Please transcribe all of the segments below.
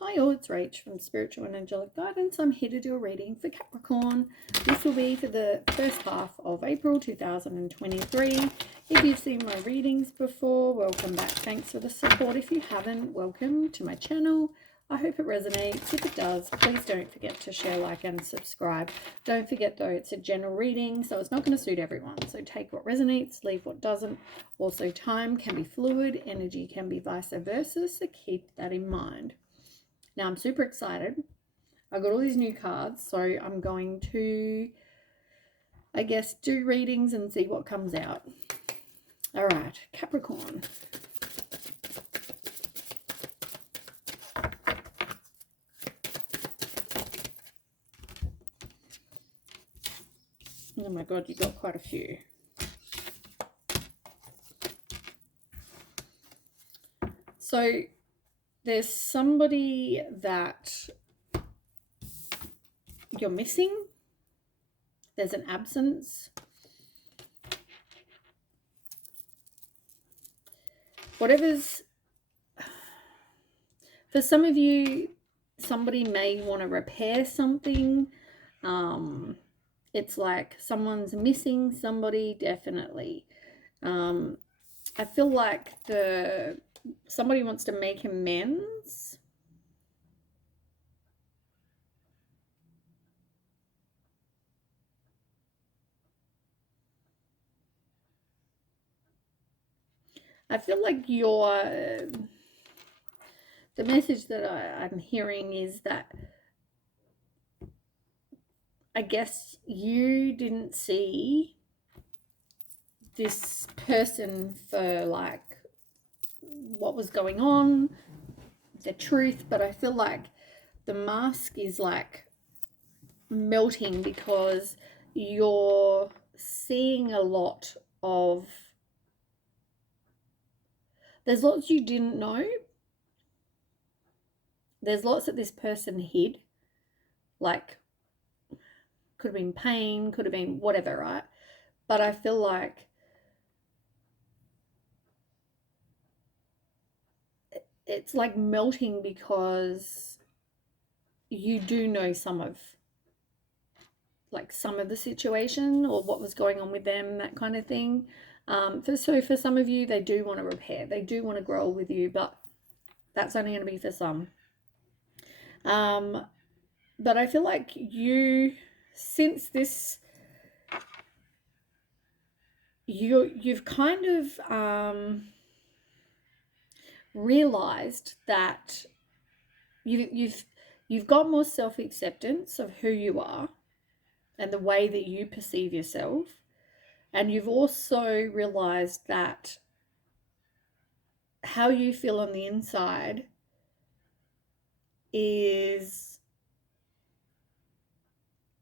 Hi all, it's Rach from Spiritual and Angelic Guidance. I'm here to do a reading for Capricorn. This will be for the first half of April 2023. If you've seen my readings before, welcome back. Thanks for the support. If you haven't, welcome to my channel. I hope it resonates. If it does, please don't forget to share, like, and subscribe. Don't forget though, it's a general reading, so it's not going to suit everyone. So take what resonates, leave what doesn't. Also, time can be fluid, energy can be vice versa, so keep that in mind. Now, I'm super excited. I got all these new cards, so I'm going to, I guess, do readings and see what comes out. All right, Capricorn. Oh my God, you got quite a few. So there's somebody that you're missing. There's an absence. Whatever's, for some of you, somebody may want to repair something. It's like someone's missing somebody, definitely. I feel like somebody wants to make amends. I feel like the message that I'm hearing is that I guess you didn't see this person for like what was going on, the truth, but I feel like the mask is like melting because you're seeing a lot of, there's lots you didn't know. There's lots that this person hid, like could have been pain, could have been whatever, right? But I feel like it's like melting because you do know some of the situation or what was going on with them, that kind of thing. So for some of you, they do want to repair, they do want to grow with you, but that's only going to be for some. But I feel like since this, you've kind of realized that you've got more self-acceptance of who you are and the way that you perceive yourself, and you've also realized that how you feel on the inside is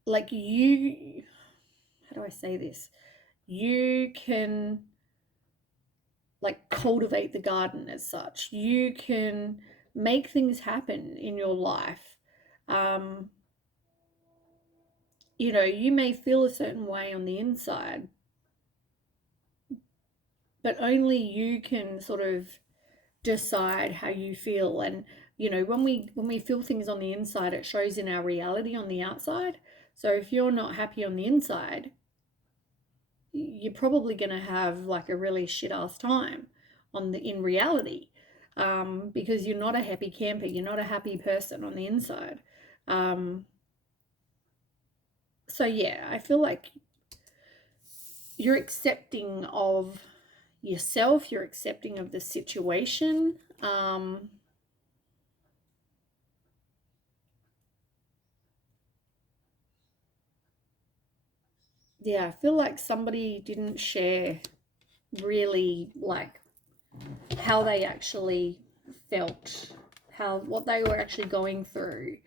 like how do I say this? You can like cultivate the garden as such. You can make things happen in your life. You may feel a certain way on the inside, but only you can sort of decide how you feel. And when we feel things on the inside, it shows in our reality on the outside. So if you're not happy on the inside, you're probably going to have like a really shit ass time in reality, because you're not a happy camper, you're not a happy person on the inside. So yeah, I feel like you're accepting of yourself, you're accepting of the situation. Yeah, I feel like somebody didn't share really like how they actually felt, what they were actually going through.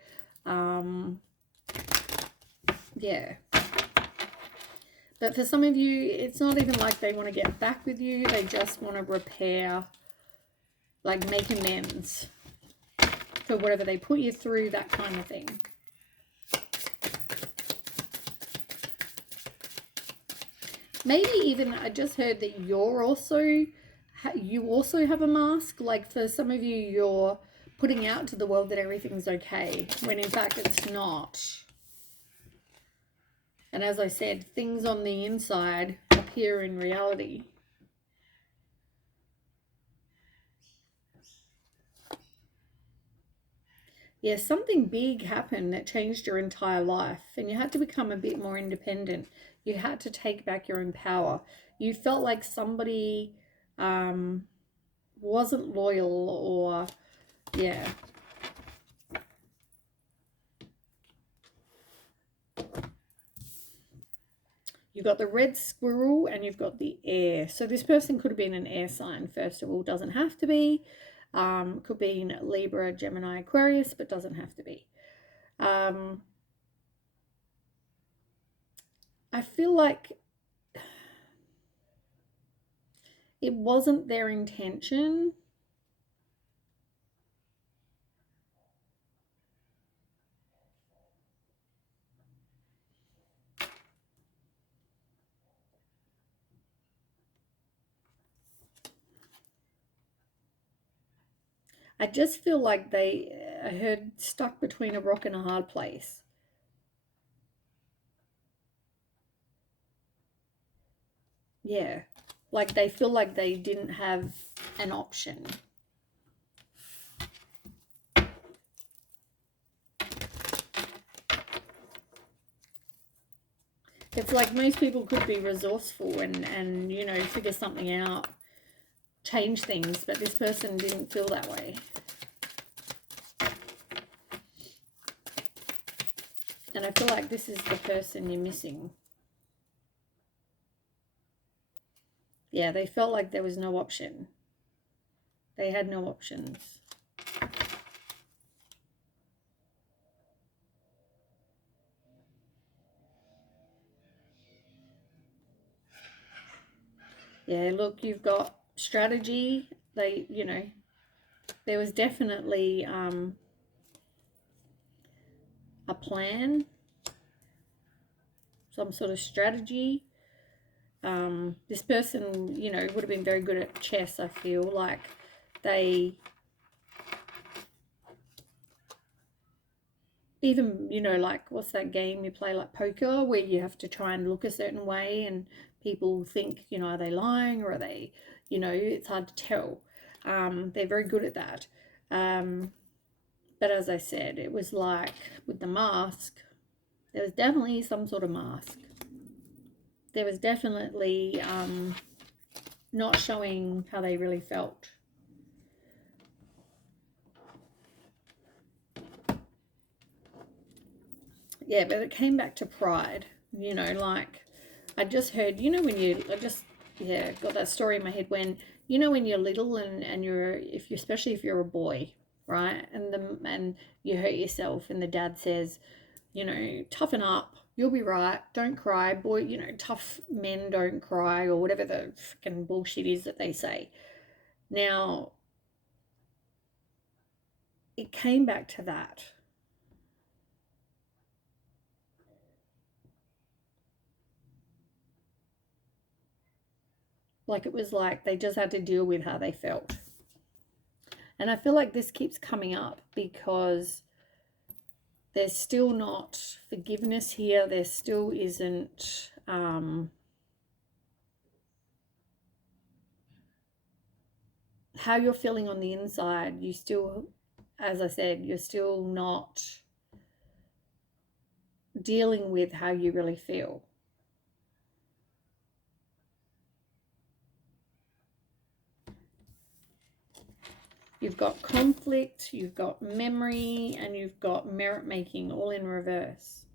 Yeah. But for some of you, it's not even like they want to get back with you. They just want to repair, like make amends for whatever they put you through, that kind of thing. Maybe even I just heard that you also have a mask. Like for some of you, you're putting out to the world that everything's okay, when in fact it's not. And as I said, things on the inside appear in reality. Yeah, something big happened that changed your entire life, and you had to become a bit more independent. You had to take back your own power. You felt like somebody wasn't loyal, or yeah. You've got the red squirrel and you've got the air. So this person could have been an air sign, first of all. Doesn't have to be. Could be in Libra, Gemini, Aquarius, but doesn't have to be. I feel like it wasn't their intention. I just feel like I heard stuck between a rock and a hard place. Yeah, like they feel like they didn't have an option. It's like most people could be resourceful and you know, figure something out, change things, but this person didn't feel that way. And I feel like this is the person you're missing. Yeah, they felt like there was no option. They had no options. Yeah, look, you've got strategy. They, you know, there was definitely a plan, some sort of strategy. This person, you know, would have been very good at chess, I feel like. They even, you know, like, what's that game you play, like poker, where you have to try and look a certain way and people think, you know, are they lying or are they, you know, it's hard to tell. They're very good at that. But as I said, it was like with the mask, there was definitely some sort of mask. There was definitely not showing how they really felt. Yeah, but it came back to pride, you know, like I just heard, you know, when you, I just, yeah, got that story in my head when, you know, when you're little and you're, if you, especially if you're a boy, right, and you hurt yourself and the dad says, you know, toughen up, you'll be right, don't cry, boy, you know, tough men don't cry, or whatever the freaking bullshit is that they say. Now, it came back to that. Like it was like they just had to deal with how they felt. And I feel like this keeps coming up because there's still not forgiveness here. There still isn't how you're feeling on the inside. You still, as I said, you're still not dealing with how you really feel. You've got conflict, you've got memory, and you've got merit making all in reverse.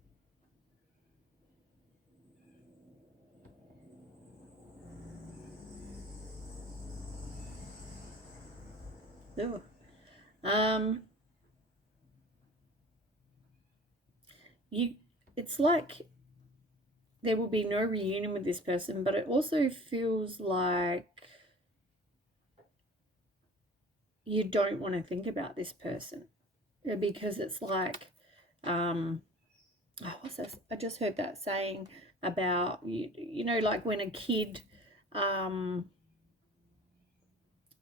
Ugh. You, it's like there will be no reunion with this person, but it also feels like you don't want to think about this person because it's like, oh, what's this? I just heard that saying about you know, like when a kid,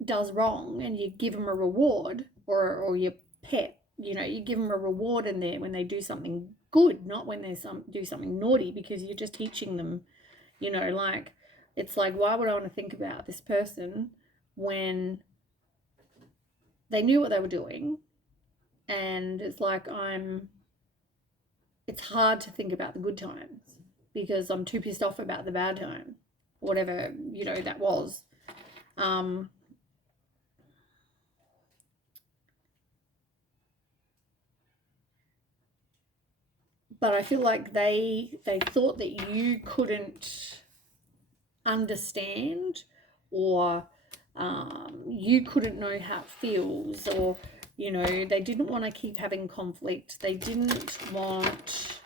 does wrong and you give them a reward, or your pet, you know, you give them a reward in there when they do something good, not when they do something naughty, because you're just teaching them, you know, like, it's like, why would I want to think about this person when they knew what they were doing? And it's like, it's hard to think about the good times because I'm too pissed off about the bad time, whatever, you know, that was. But I feel like they thought that you couldn't understand, or you couldn't know how it feels, or, you know, they didn't want to keep having conflict. They didn't want,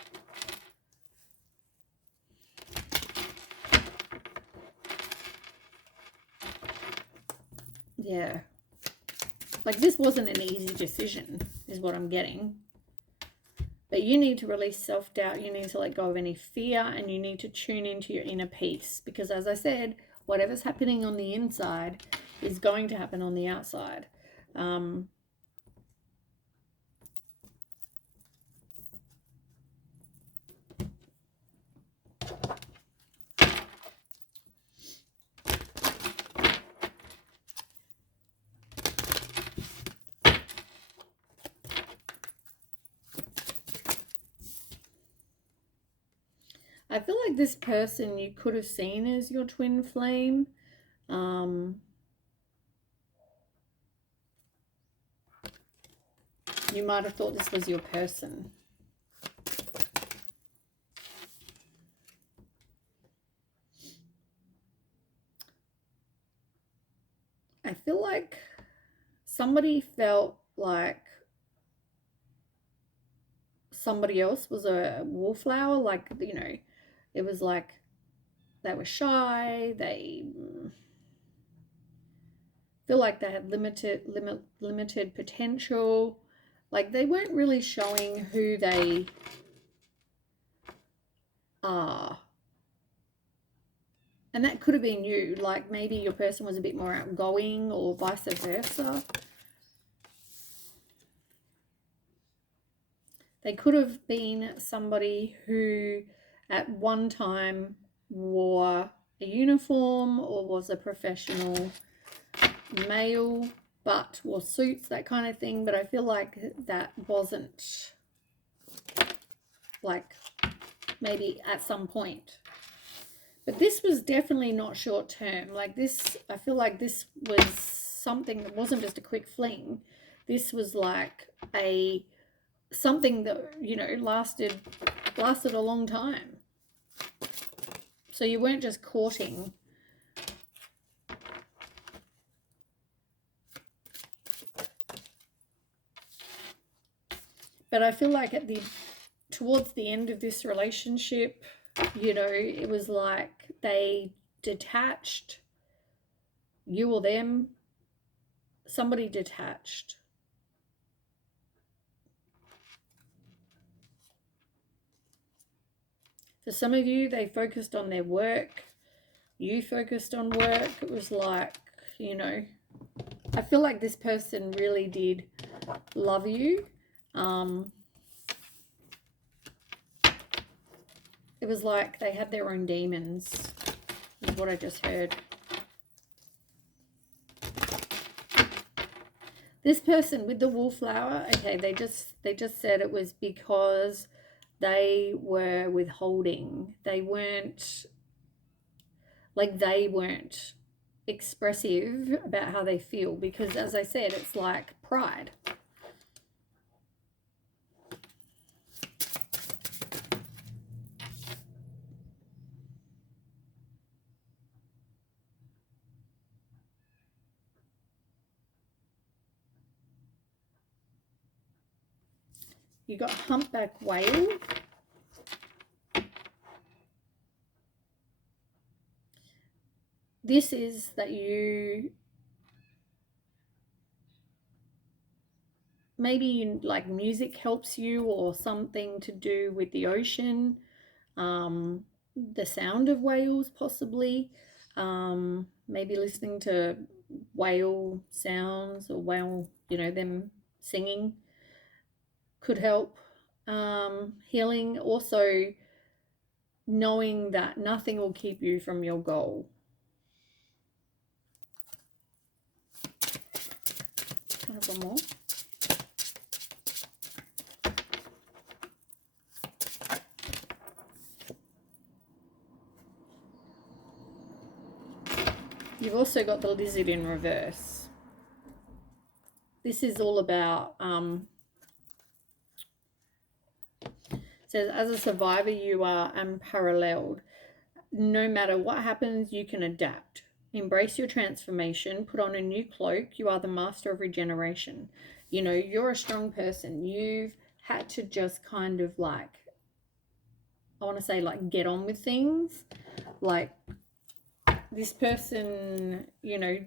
yeah, like, this wasn't an easy decision is what I'm getting. But you need to release self-doubt. You need to let go of any fear, and you need to tune into your inner peace, because, as I said, whatever's happening on the inside is going to happen on the outside. I feel like this person you could have seen as your twin flame. You might have thought this was your person. I feel like somebody felt like somebody else was a wallflower. Like, you know, it was like they were shy. They feel like they had limited potential. Like, they weren't really showing who they are. And that could have been you. Like, maybe your person was a bit more outgoing, or vice versa. They could have been somebody who at one time wore a uniform or was a professional male, but wore suits, that kind of thing. But I feel like that wasn't, like, maybe at some point. But this was definitely not short term. Like, this, I feel like this was something that wasn't just a quick fling. This was like something that, you know, lasted a long time. So you weren't just courting. But I feel like towards the end of this relationship, you know, it was like they detached, you or them, somebody detached. For some of you, they focused on their work. You focused on work. It was like, you know, I feel like this person really did love you. It was like they had their own demons, is what I just heard. This person with the wallflower, okay, they just said it was because they were withholding. They weren't expressive about how they feel, because, as I said, it's like pride. You got humpback whale. This is that you maybe, like, music helps you, or something to do with the ocean, the sound of whales, possibly, maybe listening to whale sounds or whale, you know, them singing could help. Healing, also knowing that nothing will keep you from your goal. Kind of one more. You've also got the lizard in reverse. This is all about, says, as a survivor, you are unparalleled. No matter what happens, you can adapt. Embrace your transformation. Put on a new cloak. You are the master of regeneration. You know, you're a strong person. You've had to just kind of like, I want to say like get on with things. Like this person, you know,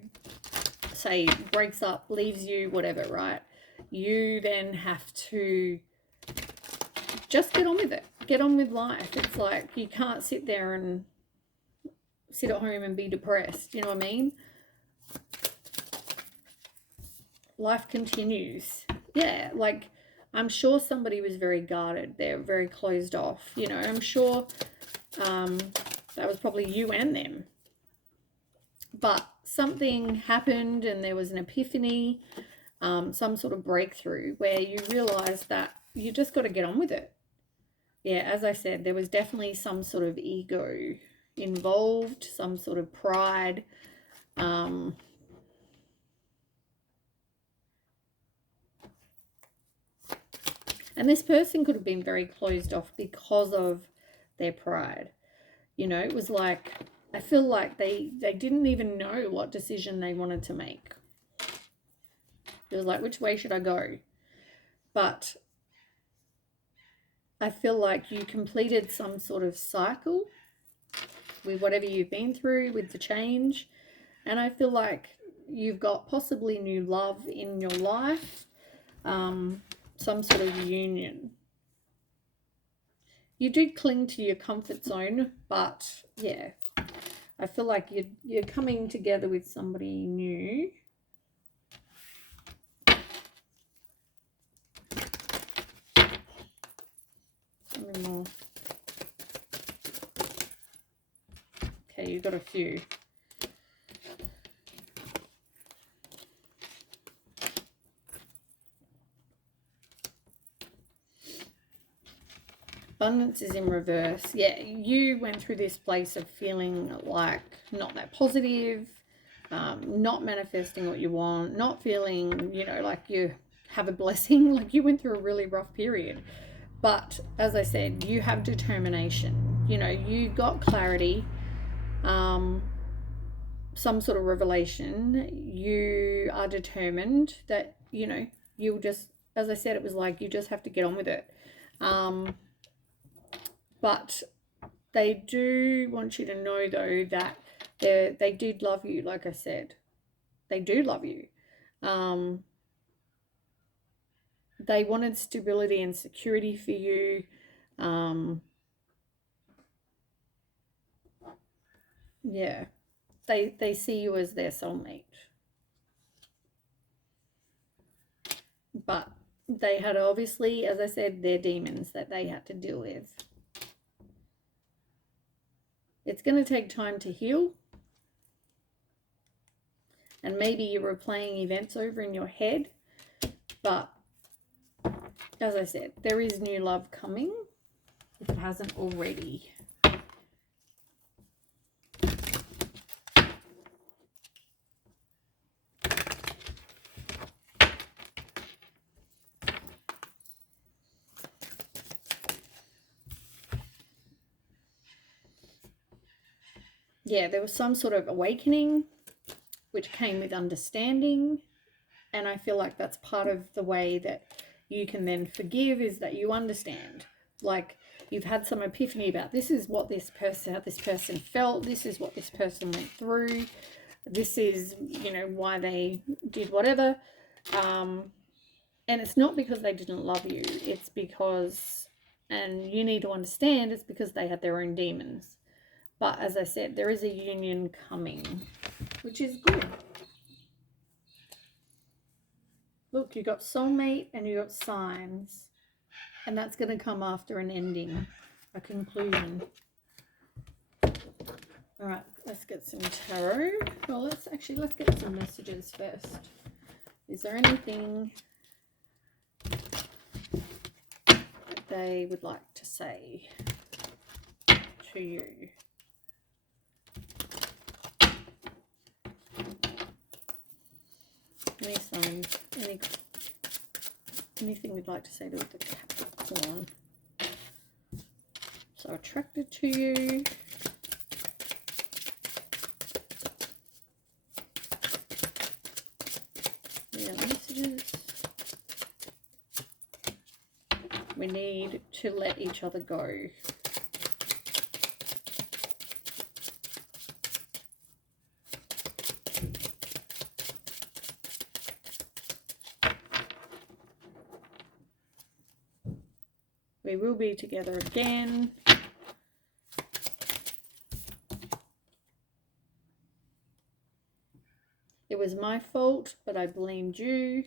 say breaks up, leaves you, whatever, right? You then have to just get on with it. Get on with life. It's like you can't sit there and sit at home and be depressed. You know what I mean? Life continues. Yeah, like I'm sure somebody was very guarded. They're very closed off. You know, I'm sure that was probably you and them. But something happened and there was an epiphany, some sort of breakthrough where you realize that you just got to get on with it. Yeah, as I said, there was definitely some sort of ego involved, some sort of pride. And this person could have been very closed off because of their pride. You know, it was like, I feel like they didn't even know what decision they wanted to make. It was like, which way should I go? But I feel like you completed some sort of cycle with whatever you've been through, with the change. And I feel like you've got possibly new love in your life, some sort of union. You do cling to your comfort zone, but yeah, I feel like you're coming together with somebody new. Something more. Okay, you've got a few. Abundance is in reverse. Yeah, you went through this place of feeling like not that positive, not manifesting what you want, not feeling, you know, like you have a blessing. Like you went through a really rough period. But as I said, you have determination. You know, you got clarity, some sort of revelation. You are determined that, you know, you'll just, as I said, it was like you just have to get on with it. But they do want you to know, though, that they did love you, like I said. They do love you. They wanted stability and security for you. Yeah. They see you as their soulmate. But they had obviously, as I said, their demons that they had to deal with. It's going to take time to heal. And maybe you're replaying events over in your head. But as I said, there is new love coming, if it hasn't already. Yeah, there was some sort of awakening, which came with understanding. And I feel like that's part of the way that you can then forgive, is that you understand. Like you've had some epiphany about this is what this person, how this person felt. This is what this person went through. This is, you know, why they did whatever. And it's not because they didn't love you. It's because, and you need to understand, it's because they had their own demons. But as I said, there is a union coming, which is good. Look, you got soulmate and you got signs. And that's going to come after an ending, a conclusion. All right, let's get some tarot. Well, let's get some messages first. Is there anything that they would like to say to you? Any signs? Anything you'd like to say to the Capricorn? So attracted to you. Yeah, messages. We need to let each other go. We will be together again. It was my fault, but I blamed you.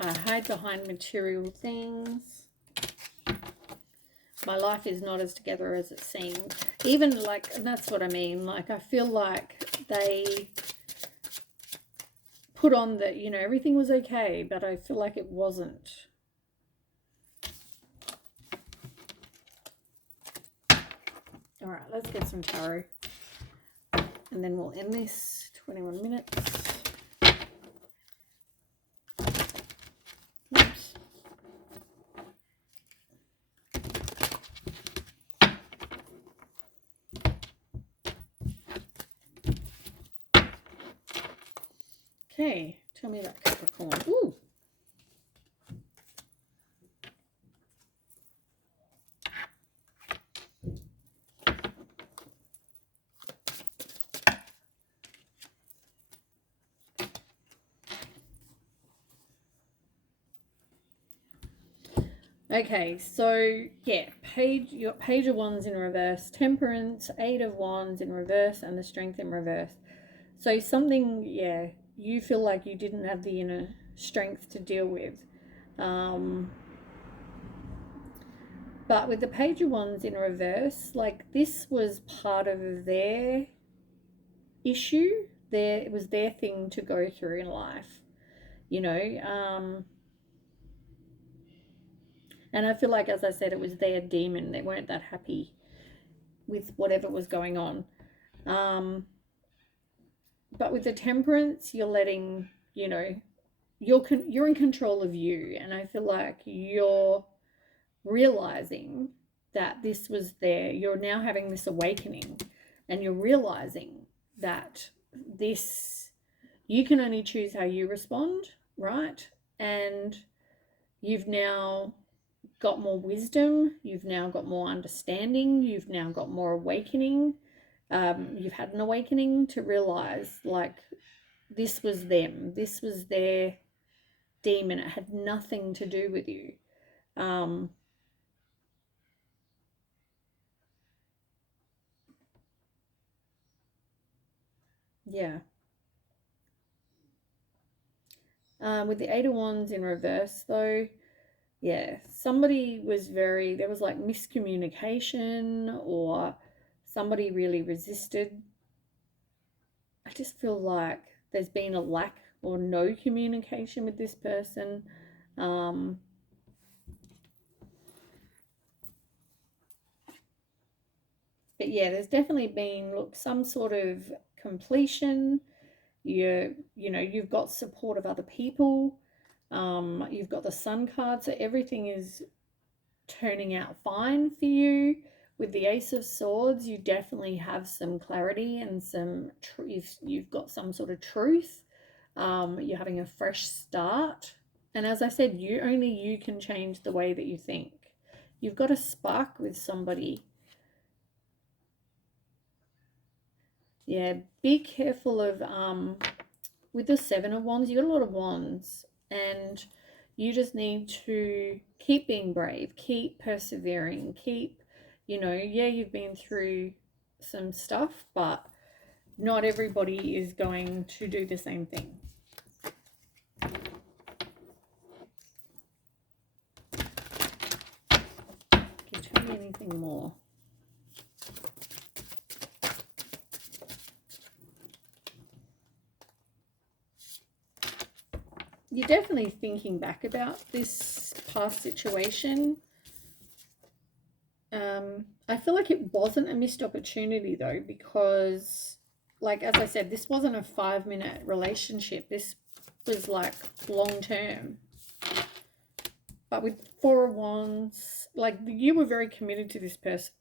I hide behind material things. My life is not as together as it seemed. Even like, and that's what I mean. Like, I feel like they put on that, you know, everything was okay, but I feel like it wasn't. All right, let's get some tarot. And then we'll end this. 21 minutes. Oops. Okay, tell me about Capricorn. Ooh. Okay, so yeah, you got Page of Wands in reverse, Temperance, Eight of Wands in reverse, and the Strength in reverse. So something, yeah, you feel like you didn't have the inner strength to deal with. But with the Page of Wands in reverse, like this was part of their issue. It was their thing to go through in life, you know. And I feel like, as I said, it was their demon. They weren't that happy with whatever was going on. But with the Temperance, you're letting, you know, you're in control of you. And I feel like you're realizing that this was there. You're now having this awakening. And you're realizing that you can only choose how you respond, right? And you've now got more wisdom, you've now got more understanding, you've now got more awakening. You've had an awakening to realize, like, this was them, this was their demon. It had nothing to do with you. Yeah. With the Eight of Wands in reverse, though, yeah, somebody was there was like miscommunication, or somebody really resisted. I just feel like there's been a lack or no communication with this person. But yeah, there's definitely been, look, some sort of completion. You've got support of other people. You've got the Sun card, so everything is turning out fine for you. With the Ace of Swords, you definitely have some clarity and some you've got some sort of truth. You're having a fresh start. And as I said, only you can change the way that you think. You've got a spark with somebody. Yeah, be careful of with the Seven of Wands, you got a lot of wands, and you just need to keep being brave, keep persevering, keep, yeah, you've been through some stuff, but not everybody is going to do the same thing. Can you tell me anything more? You're definitely thinking back about this past situation. I feel like it wasn't a missed opportunity though, because like, as I said, this wasn't a 5-minute relationship. This was like long term. But with Four of Wands, like, you were very committed to this person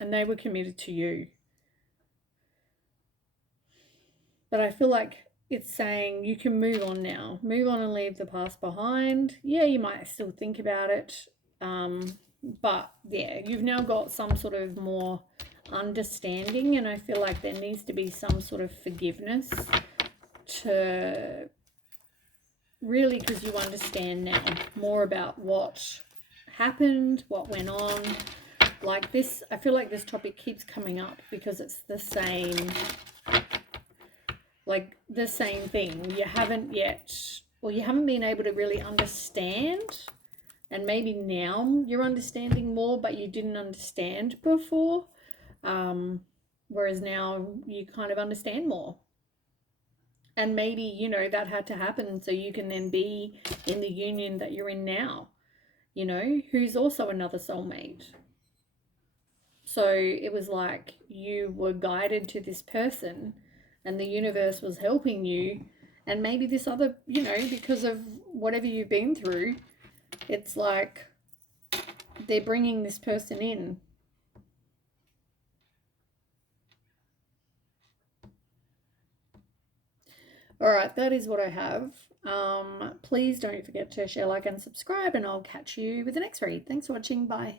and they were committed to you. But I feel like it's saying you can move on now. Move on and leave the past behind. Yeah, you might still think about it. But yeah, you've now got some sort of more understanding, and I feel like there needs to be some sort of forgiveness to really, because you understand now more about what happened, what went on. Like this, I feel like this topic keeps coming up because it's the same, like the same thing. You haven't been able to really understand, and maybe now you're understanding more, but you didn't understand before. Whereas now you kind of understand more. And maybe, that had to happen so you can then be in the union that you're in now, who's also another soulmate. So it was like you were guided to this person and the universe was helping you. And maybe this other, because of whatever you've been through, it's like they're bringing this person in. All right, that is what I have. Please don't forget to share, like, and subscribe, and I'll catch you with the next read. Thanks for watching. Bye.